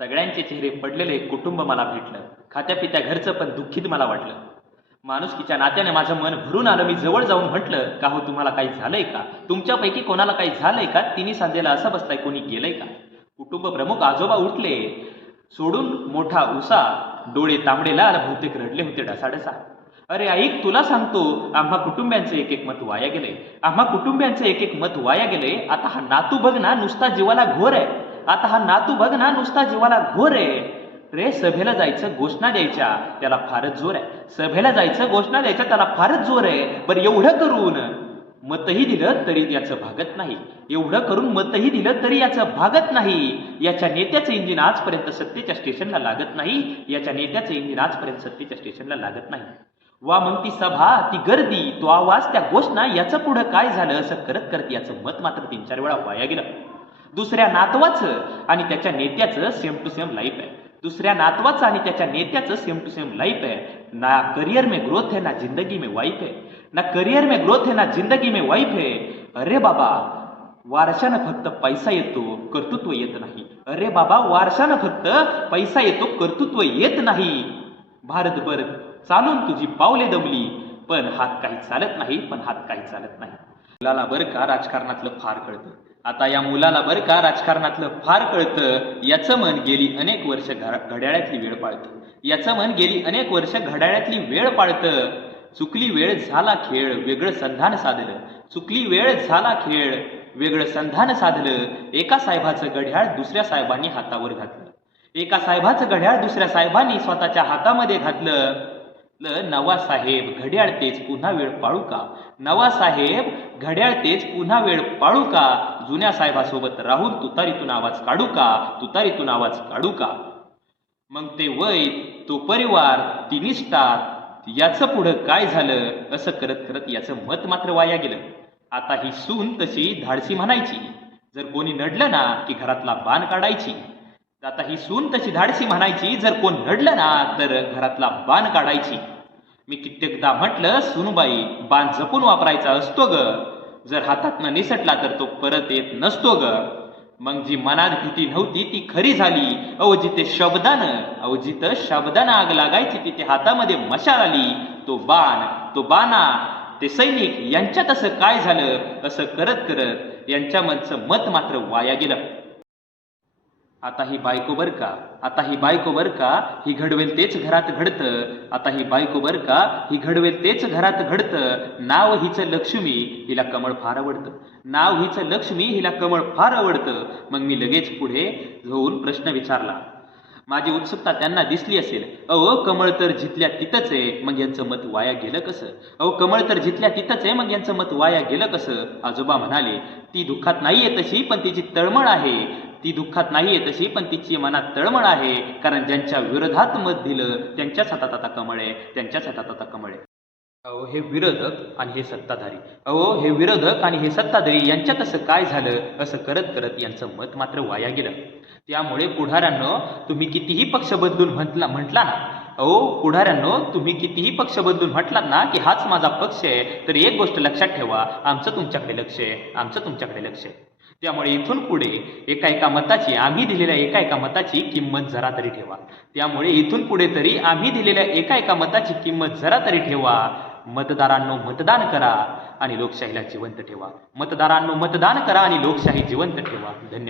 सगळ्यांचे चेहरे पडलेले कुटुंब मला भेटलं. खात्यापित्या घरचं पण दुःखीत मला वाटलं. माणुसकीच्या नात्याने माझं मन भरून आलं. मी जवळ जाऊन म्हटलं का हो तुम्हाला काही झालंय का? तुमच्यापैकी कोणाला काही झालंय का? तिन्ही सांजेला असं बसताय कोणी गेलंय का? कुटुंब प्रमुख आजोबा उठले. सोडून मोठा उसा डोळे तांबडे लाल बहुतेक रडले होते डसाडसा अरे ऐक तुला सांगतो आम्हा कुटुंबियांचे एक एक मत वाया गेले आम्हा कुटुंबियांचे एक एक मत वाया गेले आता हा नातू बघ ना नुसता जीवाला घोर आहे. आता हा नातू बघ ना नुसता जीवाला घोर आहे. रे सभेला जायचं घोषणा द्यायच्या त्याला फारच जोर आहे. सभेला जायचं घोषणा द्यायच्या त्याला फारच जोर आहे. बरं एवढं करून मतही दिलं तरी याचं भागत नाही. एवढं करून मतही दिलं तरी याचं भागत नाही. याच्या नेत्याचं इंजिन आजपर्यंत सत्तेच्या स्टेशनला लागत नाही. याच्या नेत्याचं इंजिन आजपर्यंत सत्तेच्या स्टेशनला लागत नाही. वा मग ती सभा ती गर्दी तो आवाज त्या घोषणा याचं पुढं काय झालं असं करत करत याचं मत मात्र तीन चार वेळा वाया गेलं. दुसऱ्या नातवाचं आणि त्याच्या नेत्याचं सेम टू सेम लाईफ आहे. दुसऱ्या नातवाचं आणि त्याच्या नेत्याचं सेम टू सेम लाईफ है ना करियर में ग्रोथ है ना जिंदगी में वाइफ है ना करियर में ग्रोथ है ना जिंदगी में वाईफ आहे. अरे बाबा वारशानं फक्त पैसा येतो कर्तृत्व येत नाही. अरे बाबा वारशानं फक्त पैसा येतो कर्तृत्व येत नाही. भारतभर चालून तुझी पावले दमली पण हात काही चालत नाही पण हात काही चालत नाही. मुलाला बरं का राजकारणातलं फार कळतं? आता या मुलाला बरं का राजकारणातलं फार कळतं. याचं मन गेली अनेक वर्ष घड्याळ्यातली वेळ पाळतं. याचं मन गेली अनेक वर्ष घड्याळ्यातली वेळ पाळतं. चुकली वेळ झाला खेळ वेगळं संधान साधलं. चुकली वेळ झाला खेळ वेगळं संधान साधलं. एका साहेबाचं घड्याळ दुसऱ्या साहेबांनी हातावर घातलं. एका साहेबाचं घड्याळ दुसऱ्या साहेबांनी स्वतःच्या हातामध्ये घातलं. ल नवासाहेब घड्याळ तेच पुन्हा वेळ पाळू का? नवासाहेब घड्याळ तेच पुन्हा वेळ पाळू का? जुन्या साहेबासोबत राहून तुतारीतून आवाज काढू का? तुतारीतून आवाज काढू का? मग ते वय तो परिवार ती निष्ठा याचं पुढं काय झालं? असं करत करत याचं मत मात्र वाया गेलं. आता ही सून तशी धाडसी म्हणायची. जर कोणी नडलं ना की घरातला बाण काढायची. आता ही सून तशी धाडसी म्हणायची जर कोण नडलं ना तर घरातला बाण काढायची. मी कित्येकदा म्हटलं सुनबाई बाण जपून वापरायचा असतो ग. जर हातातनं निसटला तर तो परत येत नसतो ग. मग जी मनात भीती नव्हती ती खरी झाली. अहो जिथे शब्दानं अहो जिथं शब्दानं आग लागायची तिथे हातामध्ये मशाल आली. तो बाण तो बाणा. ते सैनिक यांच्यात असं काय झालं? असं करत करत यांच्या मनचं मत मात्र वाया गेलं. आता ही बायको बर का? आता ही बायको बर का? ही घडवेल तेच घरात घडतं. आता ही बायको बर का? ही घडवेल तेच घरात घडतं. नाव हिचं लक्ष्मी हिला कमळ फार आवडतं. नाव हिचं लक्ष्मी हिला कमळ फार आवडतं. मग मी लगेच पुढे घेऊन प्रश्न विचारला. माझी उत्सुकता त्यांना दिसली असेल. अहो कमळ तर जिथल्या तिथंच आहे. मग यांचं मत वाया गेलं कसं? अहो कमळ तर जिथल्या तिथंच आहे. मग यांचं मत वाया गेलं कसं? आजोबा म्हणाले ती दुःखात नाहीये तशी पण तिची तळमळ आहे. ती दुःखात नाहीये तशी पण तिची मनात तळमळ आहे. कारण ज्यांच्या विरोधात मत दिलं त्यांच्याच हातात आता कमळ आहे. त्यांच्याच हातात आता कमळ आहे. अहो हे विरोधक आणि हे सत्ताधारी. अहो हे विरोधक आणि हे सत्ताधारी यांच्यात असं काय झालं? असं करत करत यांचं मत मात्र वाया गेलं. त्यामुळे पुढाऱ्यांनो तुम्ही कितीही पक्ष बदलून म्हटला म्हटला ना अहो पुढाऱ्यांनो तुम्ही कितीही पक्ष बदलून म्हटलात ना की हाच माझा पक्ष आहे तर एक गोष्ट लक्षात ठेवा आमचं तुमच्याकडे लक्ष आहे आमचं तुमच्याकडे लक्ष आहे. त्यामुळे इथून पुढे एका एका मताची आम्ही दिलेल्या एका एका मताची किंमत जरा तरी ठेवा. त्यामुळे इथून पुढे तरी आम्ही दिलेल्या एका एका मताची किंमत जरा तरी ठेवा. मतदारांनो मतदान करा आणि लोकशाहीला जिवंत ठेवा. मतदारांनो मतदान करा आणि लोकशाही जिवंत ठेवा. धन्यवाद.